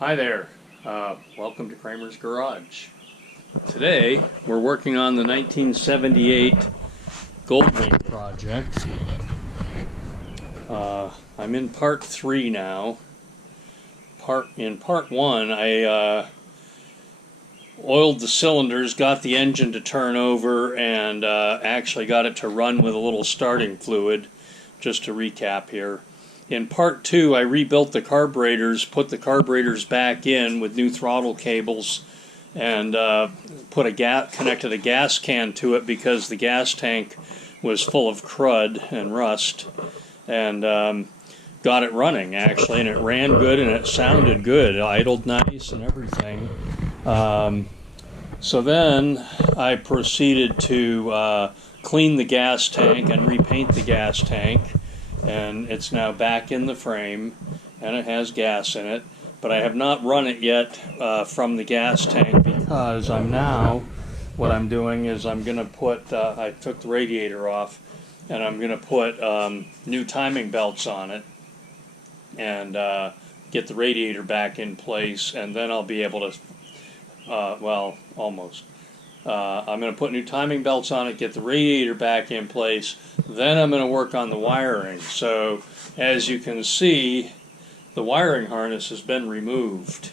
Hi there, welcome to Kramer's Garage. Today we're working on the 1978 Goldwing project. I'm in part 3 now. In part 1 I oiled the cylinders, got the engine to turn over, and actually got it to run with a little starting fluid, just to recap here. In part 2, I rebuilt the carburetors, put the carburetors back in with new throttle cables, and connected a gas can to it because the gas tank was full of crud and rust, and got it running actually, and it ran good and it sounded good. It idled nice and everything. So then I proceeded to clean the gas tank and repaint the gas tank. And it's now back in the frame, and it has gas in it, but I have not run it yet from the gas tank because what I'm doing is I'm going to put, I took the radiator off, and I'm going to put new timing belts on it and get the radiator back in place, and then I'll be able to, well, almost. I'm going to put new timing belts on it, get the radiator back in place, then I'm going to work on the wiring. So as you can see, the wiring harness has been removed.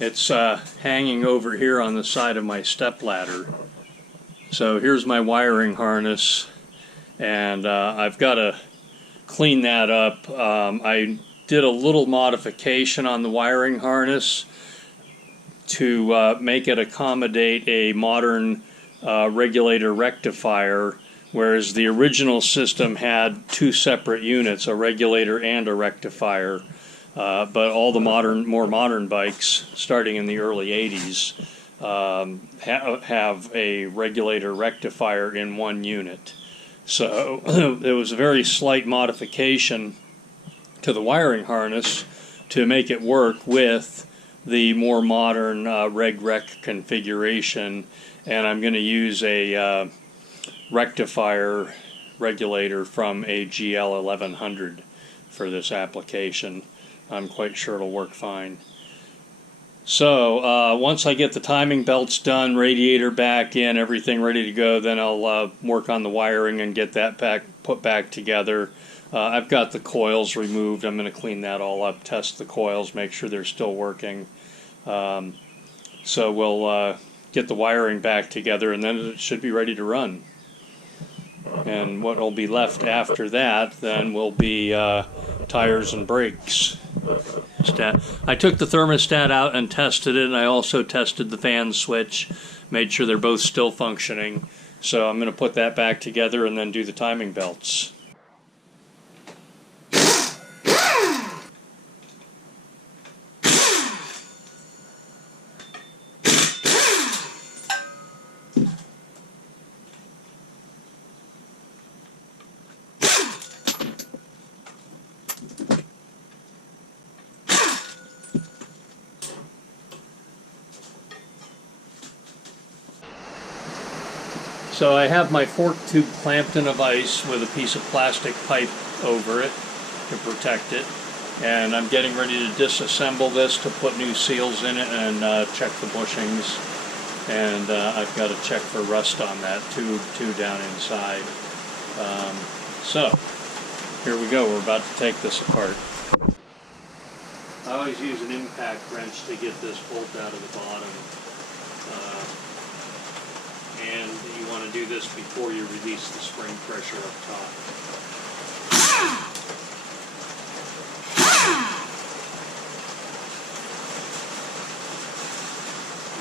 It's hanging over here on the side of my stepladder. So here's my wiring harness, and I've got to clean that up. I did a little modification on the wiring harness to make it accommodate a modern regulator rectifier, whereas the original system had two separate units, a regulator and a rectifier. But all the more modern bikes, starting in the early 80s, have a regulator rectifier in one unit. So there was a very slight modification to the wiring harness to make it work with the more modern reg-rec configuration, and I'm going to use a rectifier regulator from a GL 1100 for this application. I'm quite sure it'll work fine. So once I get the timing belts done, radiator back in, everything ready to go, then I'll work on the wiring and get that put back together. I've got the coils removed. I'm going to clean that all up, test the coils, make sure they're still working. So we'll get the wiring back together, and then it should be ready to run. And what will be left after that then will be tires and brakes. I took the thermostat out and tested it, and I also tested the fan switch, made sure they're both still functioning. So I'm going to put that back together and then do the timing belts. So I have my fork tube clamped in a vise with a piece of plastic pipe over it to protect it, and I'm getting ready to disassemble this to put new seals in it and check the bushings, and I've got to check for rust on that tube down inside. So here we go, we're about to take this apart. I always use an impact wrench to get this bolt out of the bottom. And you want to do this before you release the spring pressure up top.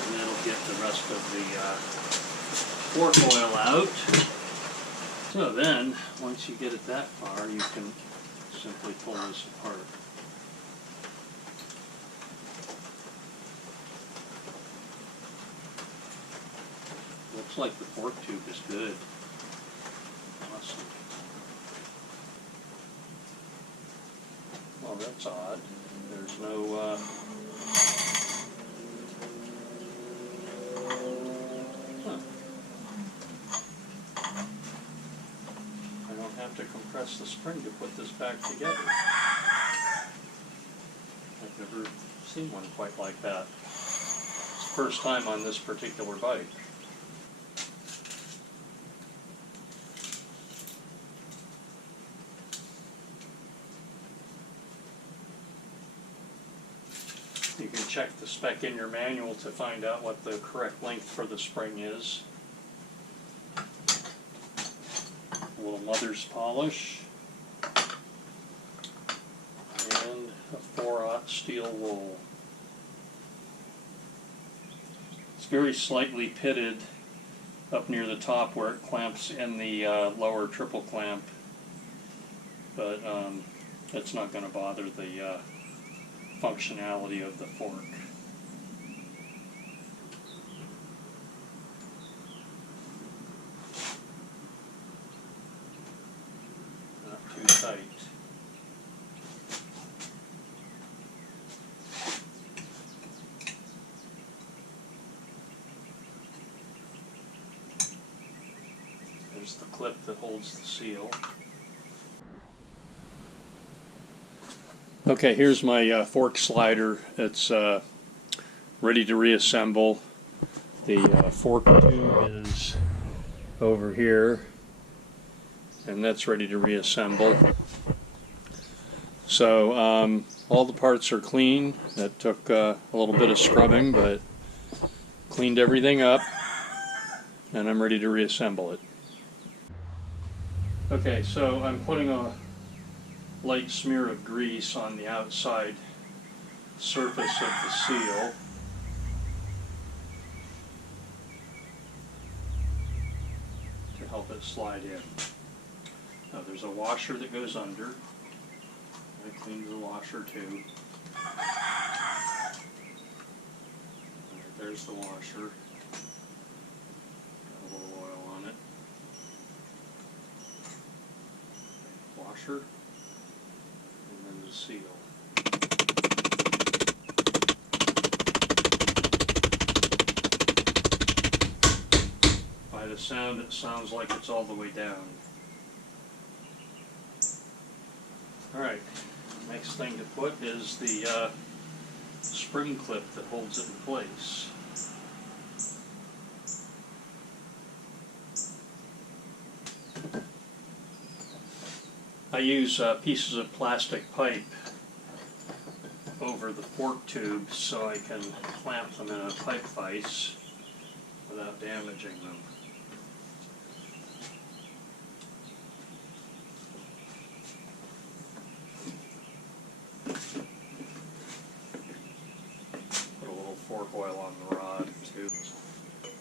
And that'll get the rest of the fork oil out. So then, once you get it that far, you can simply pull this apart. Looks like the fork tube is good. Awesome. Well, that's odd. There's no I don't have to compress the spring to put this back together. I Never seen one quite like that. It's the first time on this particular bike. You can check the spec in your manual to find out what the correct length for the spring is. A little mother's polish. And a 4/0 steel wool. It's very slightly pitted up near the top where it clamps in the lower triple clamp, but that's not going to bother the functionality of the fork. Not too tight. There's the clip that holds the seal. Okay, here's my fork slider. It's ready to reassemble. The fork tube is over here, and that's ready to reassemble. So all the parts are clean. That took a little bit of scrubbing, but cleaned everything up, and I'm ready to reassemble it. Okay, so I'm putting a light smear of grease on the outside surface of the seal. To help it slide in. Now there's a washer that goes under. I cleaned the washer too. Right, there's the washer. Got a little oil on it. Washer. The seal. By the sound, it sounds like it's all the way down. Alright, next thing to put is the spring clip that holds it in place. I use pieces of plastic pipe over the fork tube so I can clamp them in a pipe vise without damaging them. Put a little fork oil on the rod too.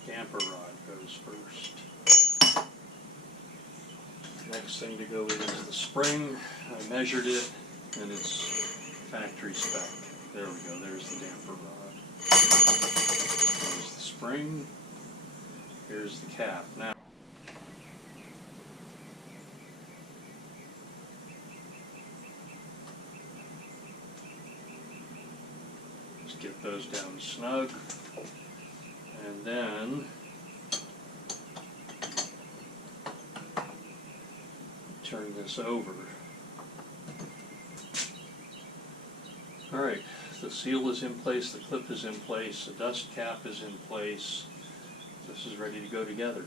Damper rod goes first. Next thing to go in is the spring. I measured it, and it's factory spec. There we go, there's the damper rod. There's the spring. Here's the cap. Now, just get those down snug, and then turn this over. Alright, the seal is in place, the clip is in place, the dust cap is in place. This is ready to go together.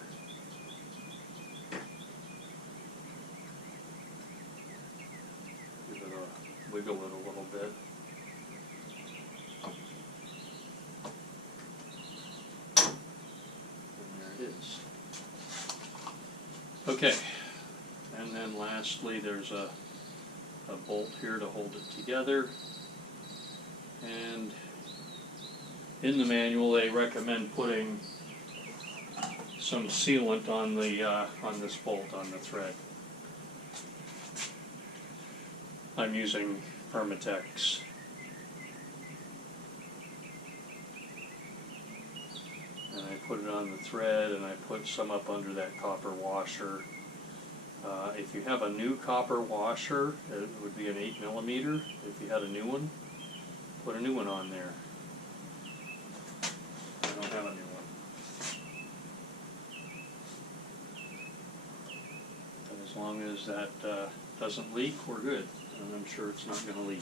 Give it a wiggle it a little bit. And there it is. Okay. And then lastly, there's a bolt here to hold it together. And in the manual, they recommend putting some sealant on the on this bolt on the thread. I'm using Permatex. And I put it on the thread, and I put some up under that copper washer. If you have a new copper washer, it would be an 8mm. If you had a new one, put a new one on there. I don't have a new one. And as long as that doesn't leak, we're good. And I'm sure it's not going to leak.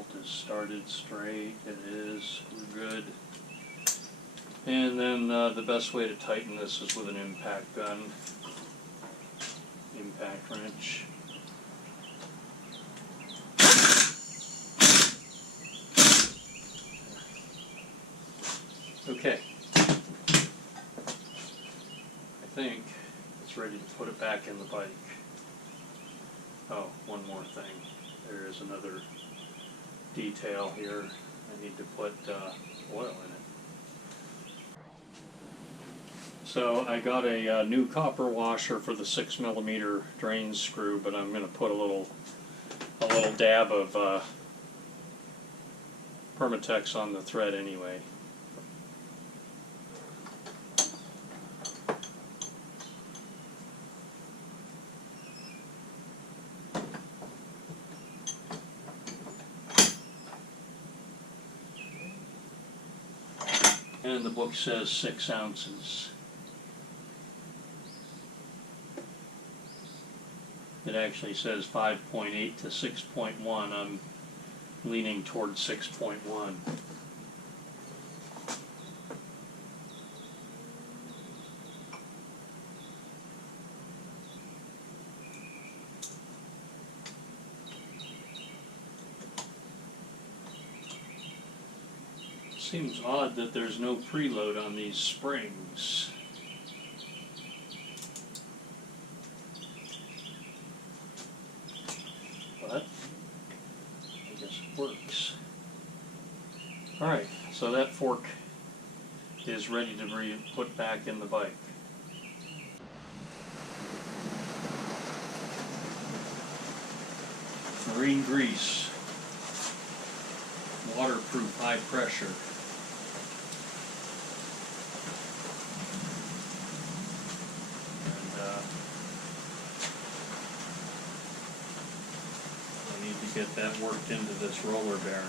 bolt is started straight. It is. We're good. And then the best way to tighten this is with an impact gun. Impact wrench. Okay. I think it's ready to put it back in the bike. Oh, one more thing. There is another detail here. I need to put oil in it. So I got a new copper washer for the 6mm drain screw, but I'm going to put a little dab of Permatex on the thread anyway. And the book says 6 ounces. It actually says 5.8 to 6.1. I'm leaning toward 6.1. Seems odd that there's no preload on these springs. But I guess it works. Alright, so that fork is ready to be put back in the bike. Marine grease, waterproof, high pressure. I need to get that worked into this roller bearing.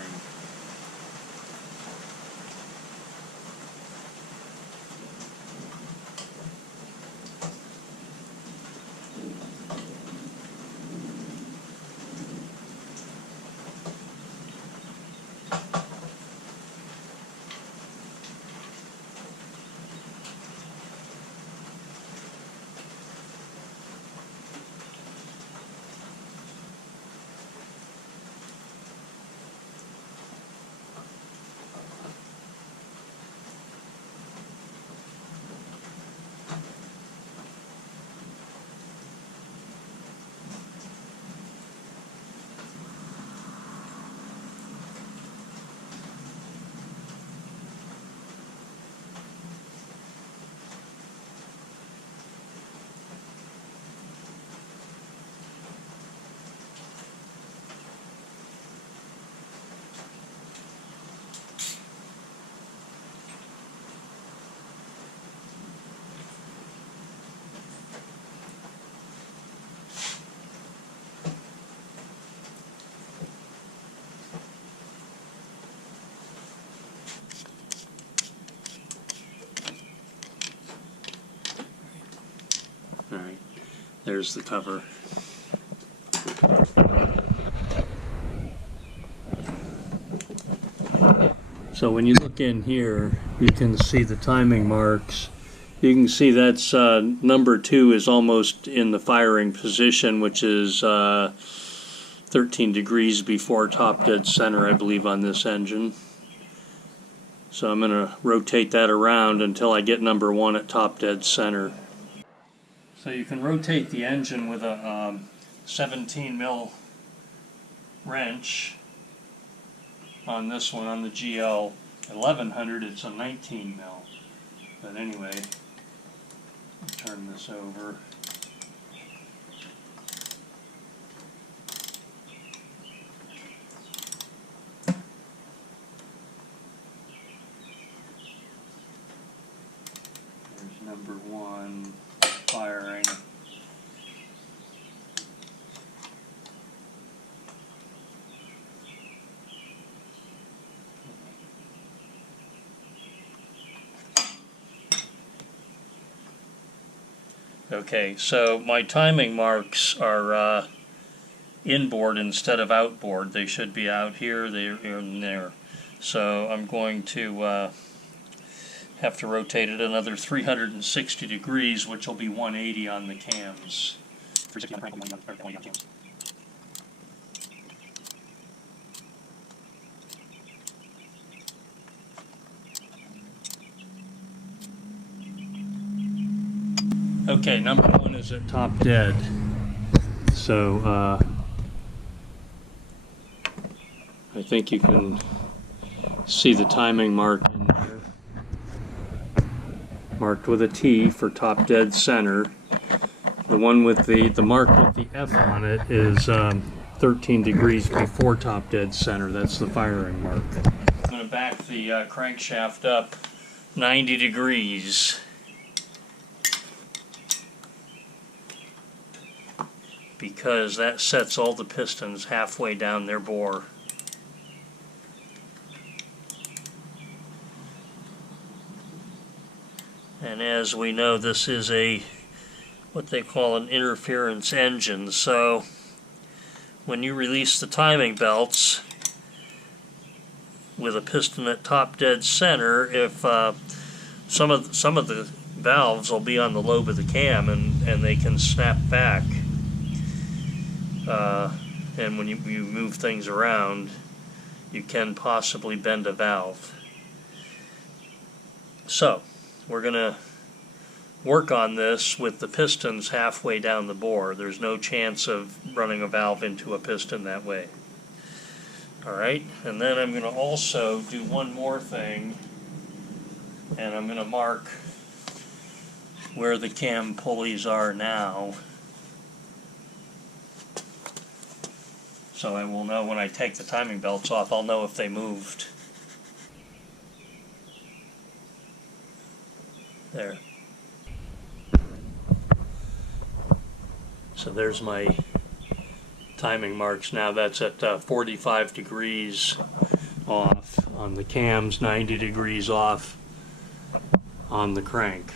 Alright, there's the cover. So when you look in here, you can see the timing marks. You can see that's number 2 is almost in the firing position, which is 13 degrees before top dead center, I believe, on this engine. So I'm going to rotate that around until I get number 1 at top dead center. So you can rotate the engine with a 17 mil wrench. On this one, on the GL 1100, it's a 19 mil. But anyway, turn this over. There's number 1 firing. Okay, so my timing marks are inboard instead of outboard. They should be out here, there, and there. So I'm going to have to rotate it another 360 degrees, which will be 180 on the cams. 360 on the crank, 180 on the cams. Okay, number one is at top dead. So I think you can see the timing mark in there, marked with a T for top dead center. The one with the mark with the F on it is 13 degrees before top dead center. That's the firing mark. I'm going to back the crankshaft up 90 degrees. Because that sets all the pistons halfway down their bore. And as we know, this is what they call an interference engine. So when you release the timing belts with a piston at top dead center, if some of the valves will be on the lobe of the cam, and they can snap back. And when you move things around, you can possibly bend a valve. So we're going to work on this with the pistons halfway down the bore. There's no chance of running a valve into a piston that way. Alright, and then I'm going to also do one more thing, and I'm going to mark where the cam pulleys are now. So I will know when I take the timing belts off, I'll know if they moved. There. So there's my timing marks now. That's at 45 degrees off on the cams, 90 degrees off on the crank.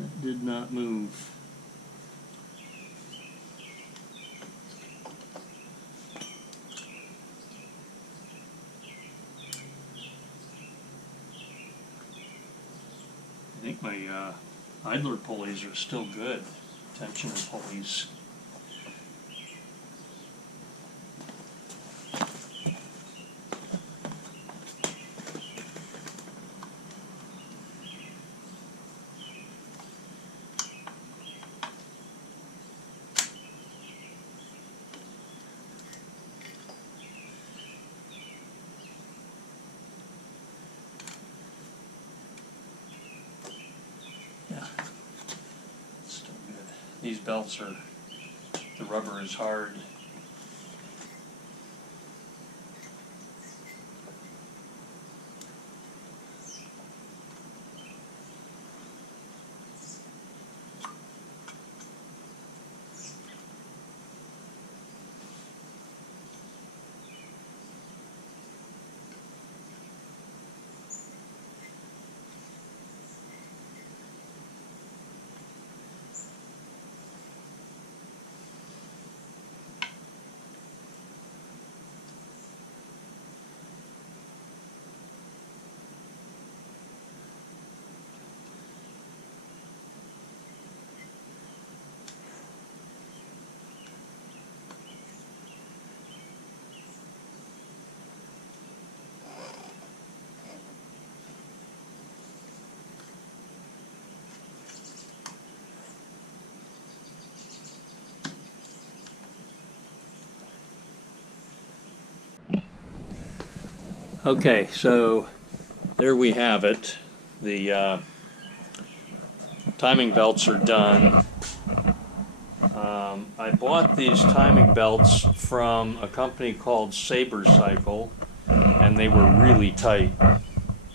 That did not move. I think my idler pulleys are still good, tensioner pulleys. Still good. These belts are, the rubber is hard. Okay, so there we have it. The timing belts are done. I bought these timing belts from a company called Saber Cycle, and they were really tight,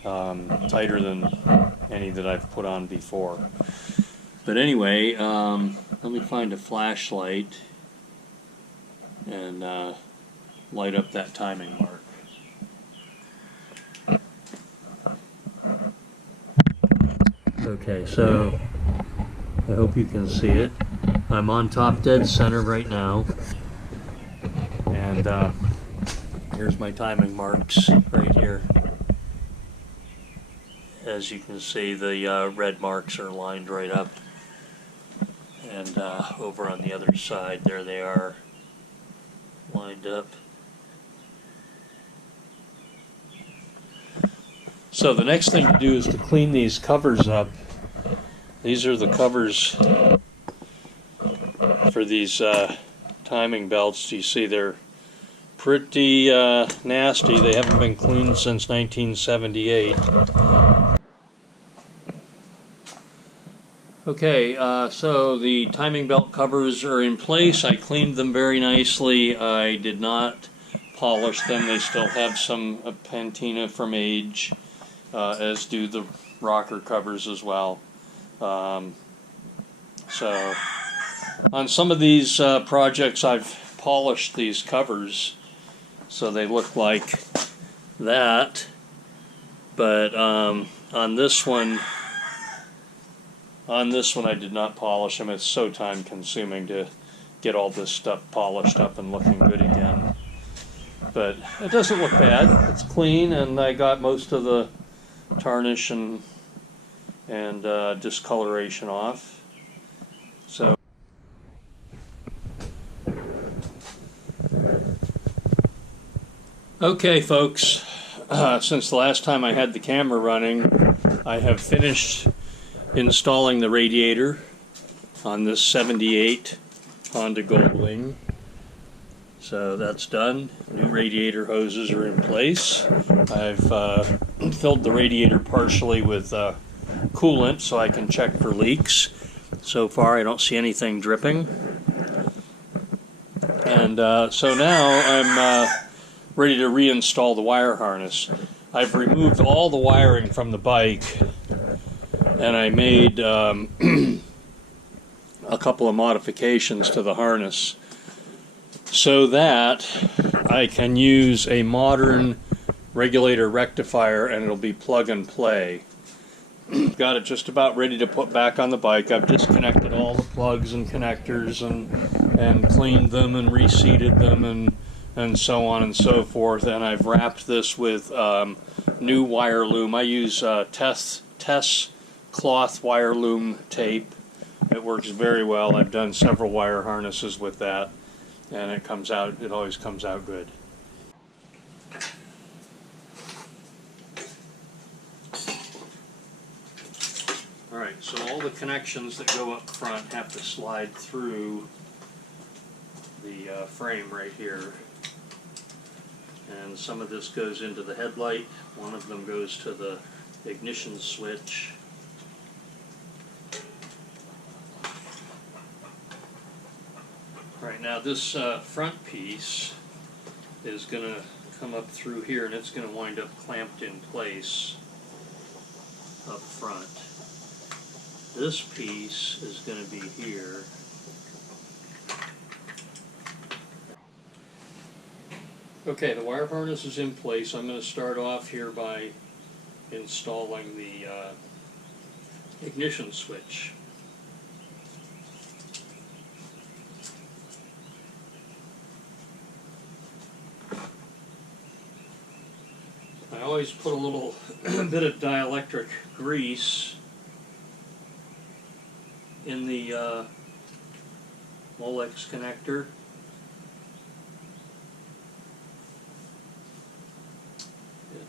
tighter than any that I've put on before. But anyway, let me find a flashlight and light up that timing mark. Okay, so I hope you can see it. I'm on top dead center right now, and here's my timing marks right here. As you can see, the red marks are lined right up, and over on the other side, there they are, lined up. So the next thing to do is to clean these covers up. These are the covers for these timing belts. You see they're pretty nasty. They haven't been cleaned since 1978. Okay, so the timing belt covers are in place. I cleaned them very nicely. I did not polish them. They still have some patina from age, as do the rocker covers as well. So on some of these projects, I've polished these covers so they look like that, but on this one I did not polish them. It's so time consuming to get all this stuff polished up and looking good again. But it doesn't look bad. It's clean, and I got most of the tarnish and discoloration off. So okay, folks, since the last time I had the camera running, I have finished installing the radiator on this 78 Honda Goldwing. So that's done. New radiator hoses are in place. I've filled the radiator partially with coolant so I can check for leaks. So far I don't see anything dripping. And so now I'm ready to reinstall the wire harness. I've removed all the wiring from the bike, and I made a couple of modifications to the harness so that I can use a modern regulator rectifier and it'll be plug and play. Got it just about ready to put back on the bike. I've disconnected all the plugs and connectors and cleaned them and reseated them and so on and so forth, and I've wrapped this with new wire loom. I use Tess cloth wire loom tape. It works very well. I've done several wire harnesses with that, and it always comes out good. Alright, so all the connections that go up front have to slide through the frame right here. And some of this goes into the headlight. One of them goes to the ignition switch. Alright, now this front piece is going to come up through here, and it's going to wind up clamped in place up front. This piece is going to be here. Okay, the wire harness is in place. I'm going to start off here by installing the ignition switch. I always put a little bit of dielectric grease in the Molex connector.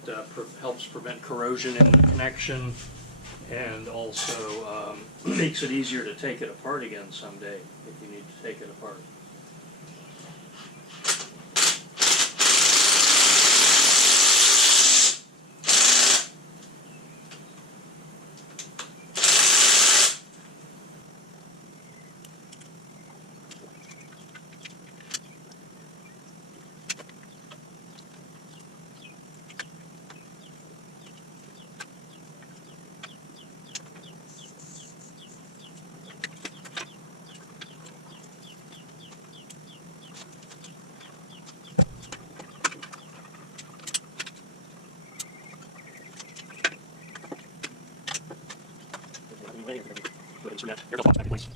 It helps prevent corrosion in the connection, and also makes it easier to take it apart again someday if you need to take it apart. screw that air filter box back in place.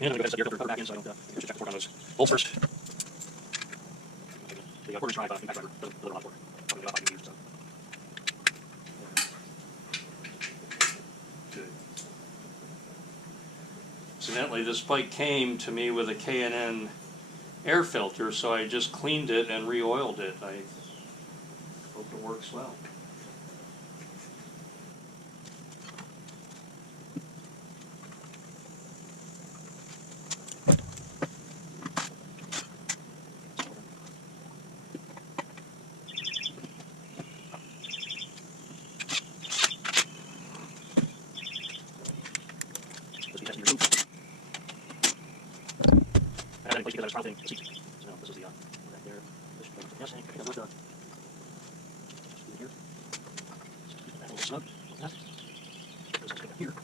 And I'm going to go ahead and set the air filter cover back in so I don't check the torque on those bolts first. The quarter-inch drive impact driver doesn't deliver a lot of torque. Probably about 5 newton meters or so. Good. Incidentally, this bike came to me with a K&N air filter, so I just cleaned it and re-oiled it. I hope it works well. I had it in place because I was piloting the seat. So this is the back there. This should go with the gas tank. I got with the here. Keep that a little snug like that. This is going here.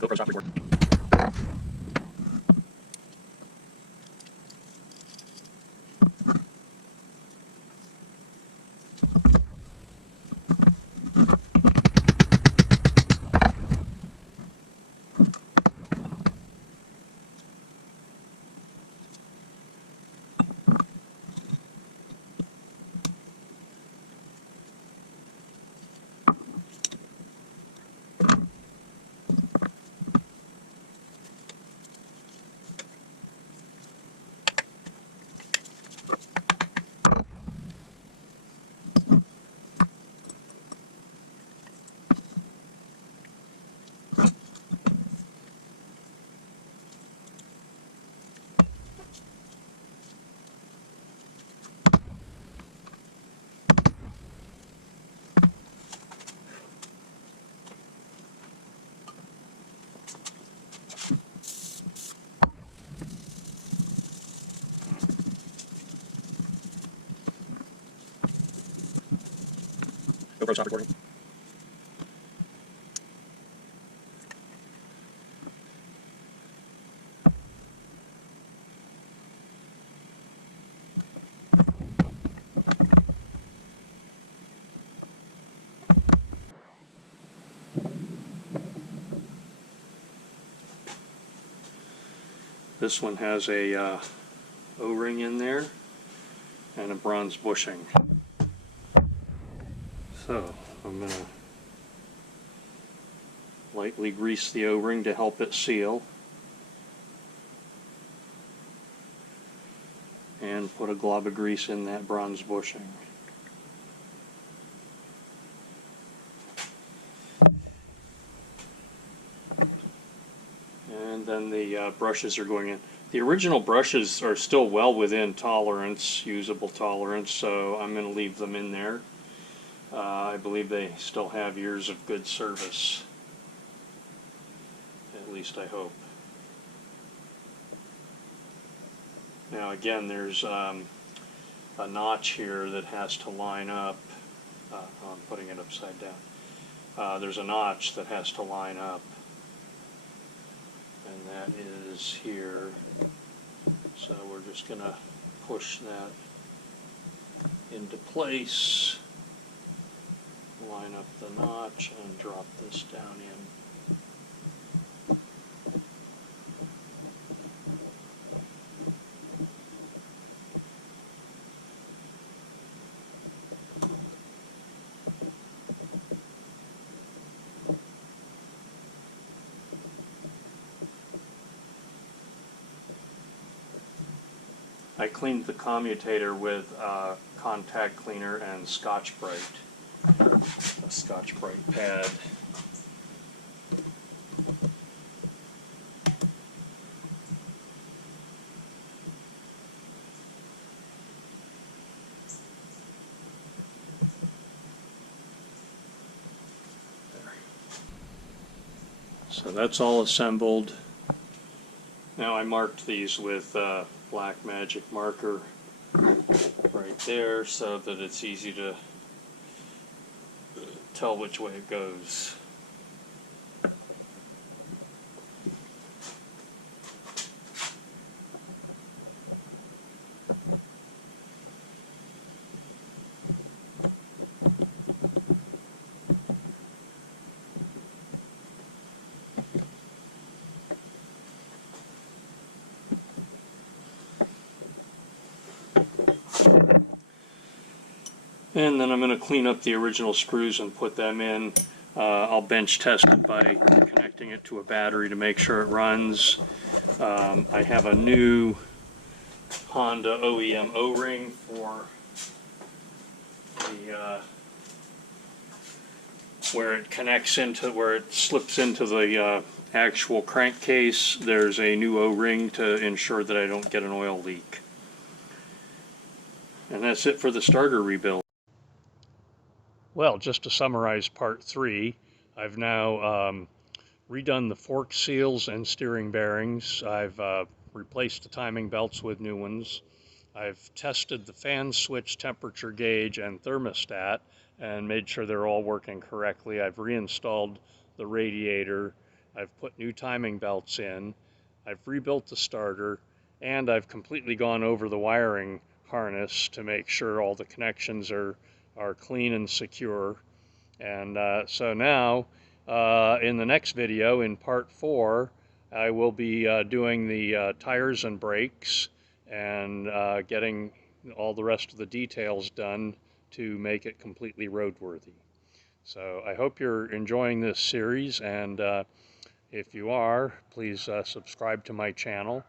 GoPro stop recording. GoPro stop recording. This one has a O-ring in there and a bronze bushing. So I'm going to lightly grease the O-ring to help it seal and put a glob of grease in that bronze bushing. And then the brushes are going in. The original brushes are still well within tolerance, usable tolerance, so I'm going to leave them in there. I believe they still have years of good service. At least I hope. Now again, there's a notch here that has to line up. I'm putting it upside down. There's a notch that has to line up. And that is here. So we're just going to push that into place. Line up the notch and drop this down in. I cleaned the commutator with contact cleaner and Scotch-Brite. A Scotch-Brite pad. There. So that's all assembled. Now I marked these with black magic marker right there so that it's easy to tell which way it goes. And then I'm going to clean up the original screws and put them in. I'll bench test it by connecting it to a battery to make sure it runs. I have a new Honda OEM O-ring for the where it connects into, where it slips into the actual crankcase. There's a new O-ring to ensure that I don't get an oil leak. And that's it for the starter rebuild. Well, just to summarize part 3, I've now redone the fork seals and steering bearings. I've replaced the timing belts with new ones. I've tested the fan switch, temperature gauge, and thermostat and made sure they're all working correctly. I've reinstalled the radiator. I've put new timing belts in. I've rebuilt the starter, and I've completely gone over the wiring harness to make sure all the connections are clean and secure. And so now, in the next video, in part 4, I will be doing the tires and brakes and getting all the rest of the details done to make it completely roadworthy. So I hope you're enjoying this series, and if you are, please subscribe to my channel